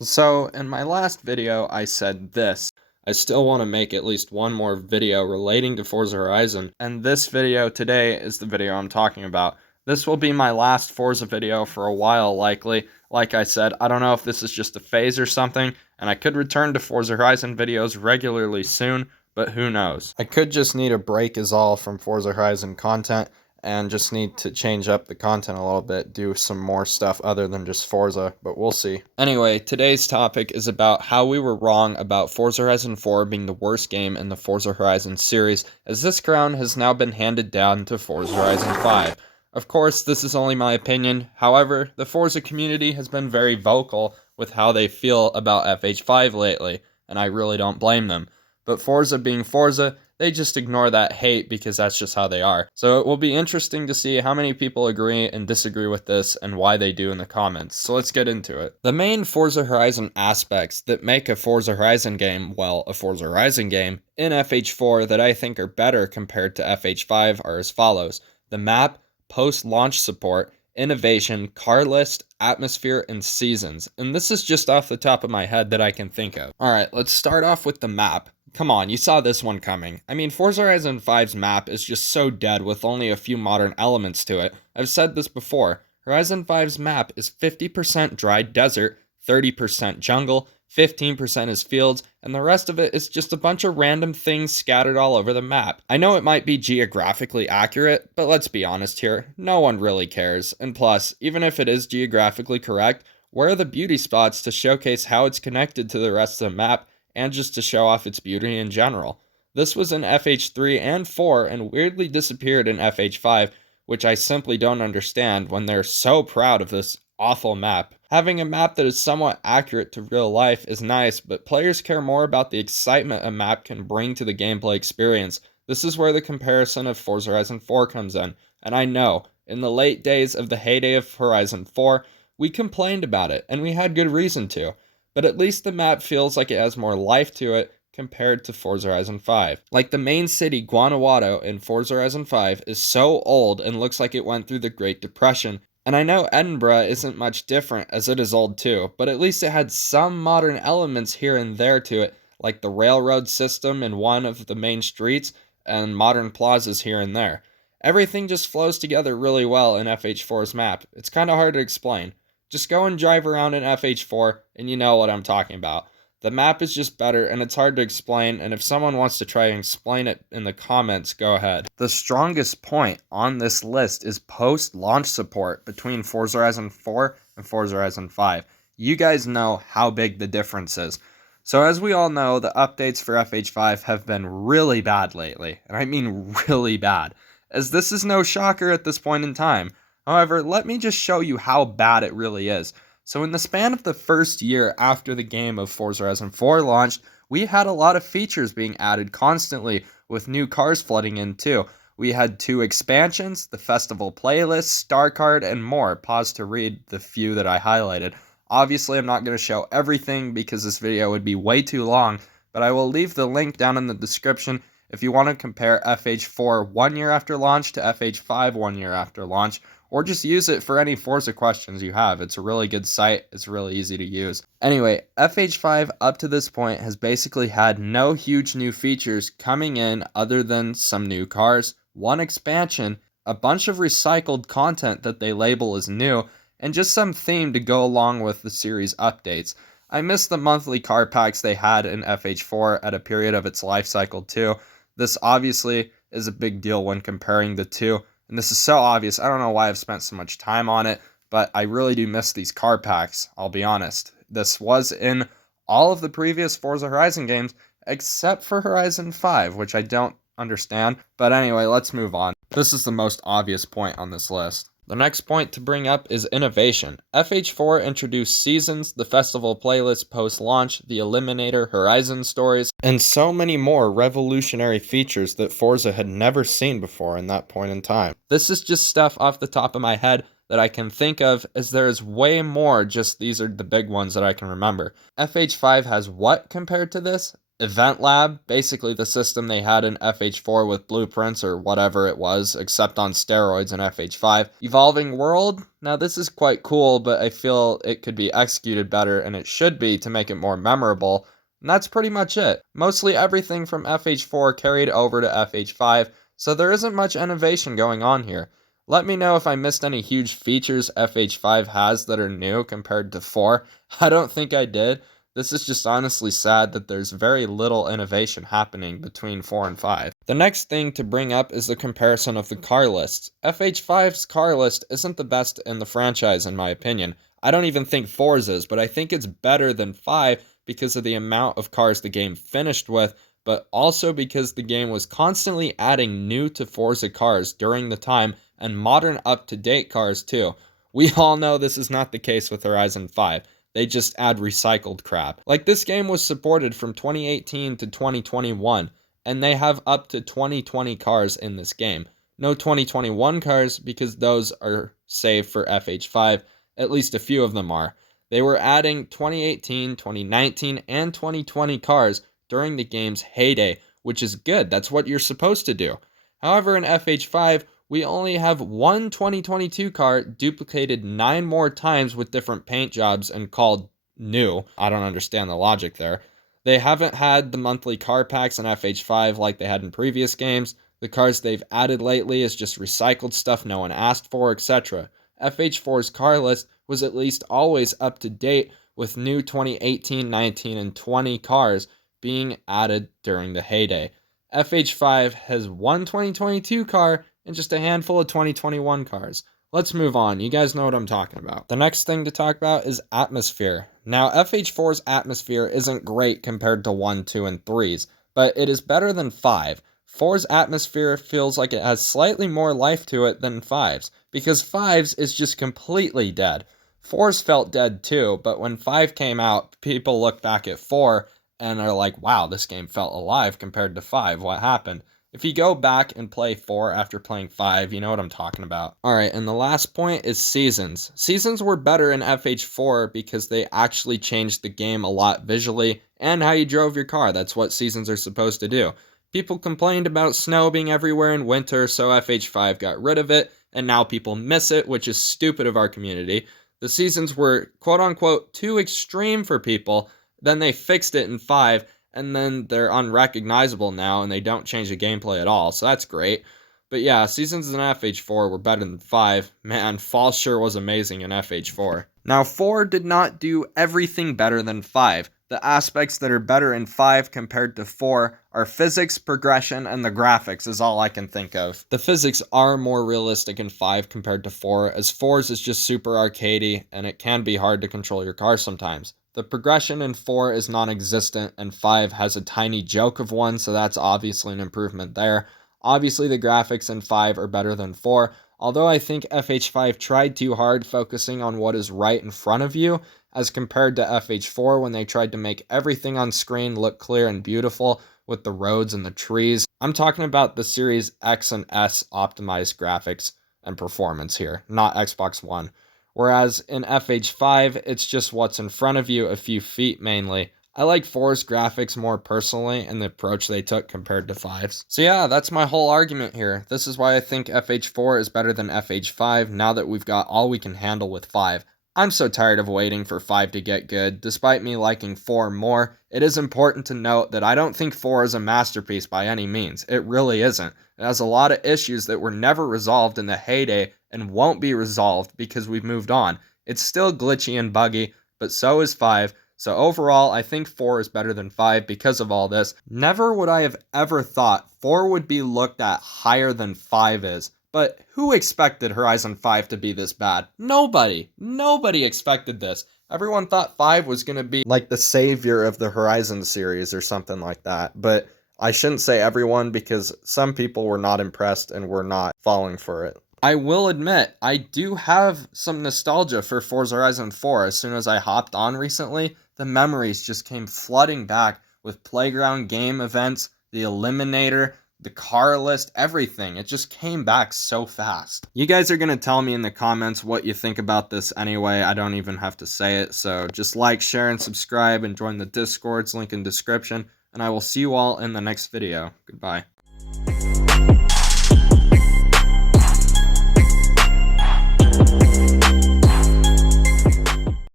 So, in my last video, I said this. I still want to make at least one more video relating to Forza Horizon, and this video today is the video I'm talking about. This will be my last Forza video for a while, likely. Like I said, I don't know if this is just a phase or something, and I could return to Forza Horizon videos regularly soon, but who knows. I could just need a break is all from Forza Horizon content, and just need to change up the content a little bit, do some more stuff other than just Forza, but we'll see. Anyway, today's topic is about how we were wrong about Forza Horizon 4 being the worst game in the Forza Horizon series, as this crown has now been handed down to Forza Horizon 5. Of course, this is only my opinion. However, the Forza community has been very vocal with how they feel about FH5 lately, and I really don't blame them. But Forza being Forza, they just ignore that hate because that's just how they are. So it will be interesting to see how many people agree and disagree with this and why they do in the comments. So let's get into it. The main Forza Horizon aspects that make a Forza Horizon game, well, a Forza Horizon game, in FH4 that I think are better compared to FH5 are as follows. The map, post-launch support, innovation, car list, atmosphere, and seasons. And this is just off the top of my head that I can think of. Alright, let's start off with the map. Come on, you saw this one coming. I mean, Forza Horizon 5's map is just so dead with only a few modern elements to it. I've said this before. Horizon 5's map is 50% dry desert, 30% jungle, 15% is fields, and the rest of it is just a bunch of random things scattered all over the map. I know it might be geographically accurate, but let's be honest here, no one really cares. And plus, even if it is geographically correct, where are the beauty spots to showcase how it's connected to the rest of the map and just to show off its beauty in general? This was in FH3 and 4 and weirdly disappeared in FH5, which I simply don't understand when they're so proud of this awful map. Having a map that is somewhat accurate to real life is nice, but players care more about the excitement a map can bring to the gameplay experience. This is where the comparison of Forza Horizon 4 comes in, and I know, in the late days of the heyday of Horizon 4, we complained about it, and we had good reason to. But at least the map feels like it has more life to it compared to Forza Horizon 5. Like the main city, Guanajuato, in Forza Horizon 5 is so old and looks like it went through the Great Depression. And I know Edinburgh isn't much different as it is old too, but at least it had some modern elements here and there to it, like the railroad system in one of the main streets and modern plazas here and there. Everything just flows together really well in FH4's map. It's kind of hard to explain. Just go and drive around in FH4 and you know what I'm talking about. The map is just better and it's hard to explain, and if someone wants to try and explain it in the comments, go ahead. The strongest point on this list is post-launch support between Forza Horizon 4 and Forza Horizon 5. You guys know how big the difference is. So as we all know, the updates for FH5 have been really bad lately, and I mean really bad, as this is no shocker at this point in time. However, let me just show you how bad it really is. So in the span of the first year after the game of Forza Horizon 4 launched, we had a lot of features being added constantly, with new cars flooding in too. We had 2 expansions, the festival playlist, star card, and more. Pause to read the few that I highlighted. Obviously, I'm not going to show everything because this video would be way too long, but I will leave the link down in the description if you want to compare FH4 1 year after launch to FH5 1 year after launch, or just use it for any Forza questions you have. It's a really good site, it's really easy to use. Anyway, FH5 up to this point has basically had no huge new features coming in other than some new cars, 1 expansion, a bunch of recycled content that they label as new, and just some theme to go along with the series updates. I miss the monthly car packs they had in FH4 at a period of its life cycle too. This obviously is a big deal when comparing the two. And this is so obvious, I don't know why I've spent so much time on it, but I really do miss these car packs, I'll be honest. This was in all of the previous Forza Horizon games, except for Horizon 5, which I don't understand. But anyway, let's move on. This is the most obvious point on this list. The next point to bring up is innovation. FH4 introduced seasons, the festival playlist post-launch, the Eliminator, Horizon stories, and so many more revolutionary features that Forza had never seen before in that point in time. This is just stuff off the top of my head that I can think of, as there is way more, just these are the big ones that I can remember. FH5 has what compared to this? Event Lab, basically the system they had in FH4 with blueprints or whatever it was, except on steroids in FH5. Evolving World, now this is quite cool, but I feel it could be executed better, and it should be to make it more memorable. And that's pretty much it. Mostly everything from FH4 carried over to FH5, so there isn't much innovation going on here. Let me know if I missed any huge features FH5 has that are new compared to 4. I don't think I did. This is just honestly sad that there's very little innovation happening between 4 and 5. The next thing to bring up is the comparison of the car lists. FH5's car list isn't the best in the franchise in my opinion. I don't even think 4's is, but I think it's better than 5 because of the amount of cars the game finished with, but also because the game was constantly adding new to Forza cars during the time and modern up-to-date cars too. We all know this is not the case with Horizon 5. They just add recycled crap. Like, this game was supported from 2018 to 2021, and they have up to 2020 cars in this game. No 2021 cars because those are saved for FH5, at least a few of them are. They were adding 2018, 2019, and 2020 cars during the game's heyday, which is good. That's what you're supposed to do. However, in FH5, we only have one 2022 car duplicated 9 more times with different paint jobs and called new. I don't understand the logic there. They haven't had the monthly car packs in FH5 like they had in previous games. The cars they've added lately is just recycled stuff no one asked for, etc. FH4's car list was at least always up to date with new 2018, 19, and 20 cars being added during the heyday. FH5 has one 2022 car and just a handful of 2021 cars. Let's move on. You guys know what I'm talking about. The next thing to talk about is atmosphere. Now, FH4's atmosphere isn't great compared to 1, 2, and 3's, but it is better than 5. 4's atmosphere feels like it has slightly more life to it than 5's, because 5's is just completely dead. 4's felt dead too, but when 5 came out, people look back at 4 and are like, wow, this game felt alive compared to 5. What happened? If you go back and play 4 after playing 5, you know what I'm talking about. Alright, and the last point is seasons. Seasons were better in FH4 because they actually changed the game a lot visually and how you drove your car. That's what seasons are supposed to do. People complained about snow being everywhere in winter, so FH5 got rid of it, and now people miss it, which is stupid of our community. The seasons were quote-unquote too extreme for people, then they fixed it in 5, and then they're unrecognizable now, and they don't change the gameplay at all, so that's great. But yeah, seasons in FH4 were better than 5. Man, fall sure was amazing in FH4. Now, 4 did not do everything better than 5. The aspects that are better in 5 compared to 4 are physics, progression, and the graphics is all I can think of. The physics are more realistic in 5 compared to 4, as 4's is just super arcadey, and it can be hard to control your car sometimes. The progression in 4 is non-existent, and 5 has a tiny joke of one, so that's obviously an improvement there. Obviously, the graphics in 5 are better than 4, although I think FH5 tried too hard focusing on what is right in front of you, as compared to FH4 when they tried to make everything on screen look clear and beautiful with the roads and the trees. I'm talking about the Series X and S optimized graphics and performance here, not Xbox One. Whereas in FH5, it's just what's in front of you, a few feet mainly. I like 4's graphics more personally and the approach they took compared to 5's. So yeah, that's my whole argument here. This is why I think FH4 is better than FH5 now that we've got all we can handle with 5. I'm so tired of waiting for 5 to get good. Despite me liking 4 more, it is important to note that I don't think 4 is a masterpiece by any means. It really isn't. It has a lot of issues that were never resolved in the heyday and won't be resolved because we've moved on. It's still glitchy and buggy, but so is 5. So overall, I think 4 is better than 5 because of all this. Never would I have ever thought 4 would be looked at higher than 5 is. But who expected Horizon 5 to be this bad? Nobody. Nobody expected this. Everyone thought 5 was going to be like the savior of the Horizon series or something like that. But I shouldn't say everyone because some people were not impressed and were not falling for it. I will admit, I do have some nostalgia for Forza Horizon 4. As soon as I hopped on recently, the memories just came flooding back with playground game events, the Eliminator, the car list, everything. It just came back so fast. You guys are going to tell me in the comments what you think about this anyway. I don't even have to say it. So just like, share, and subscribe, and join the Discords, link in description. and I will see you all in the next video. Goodbye.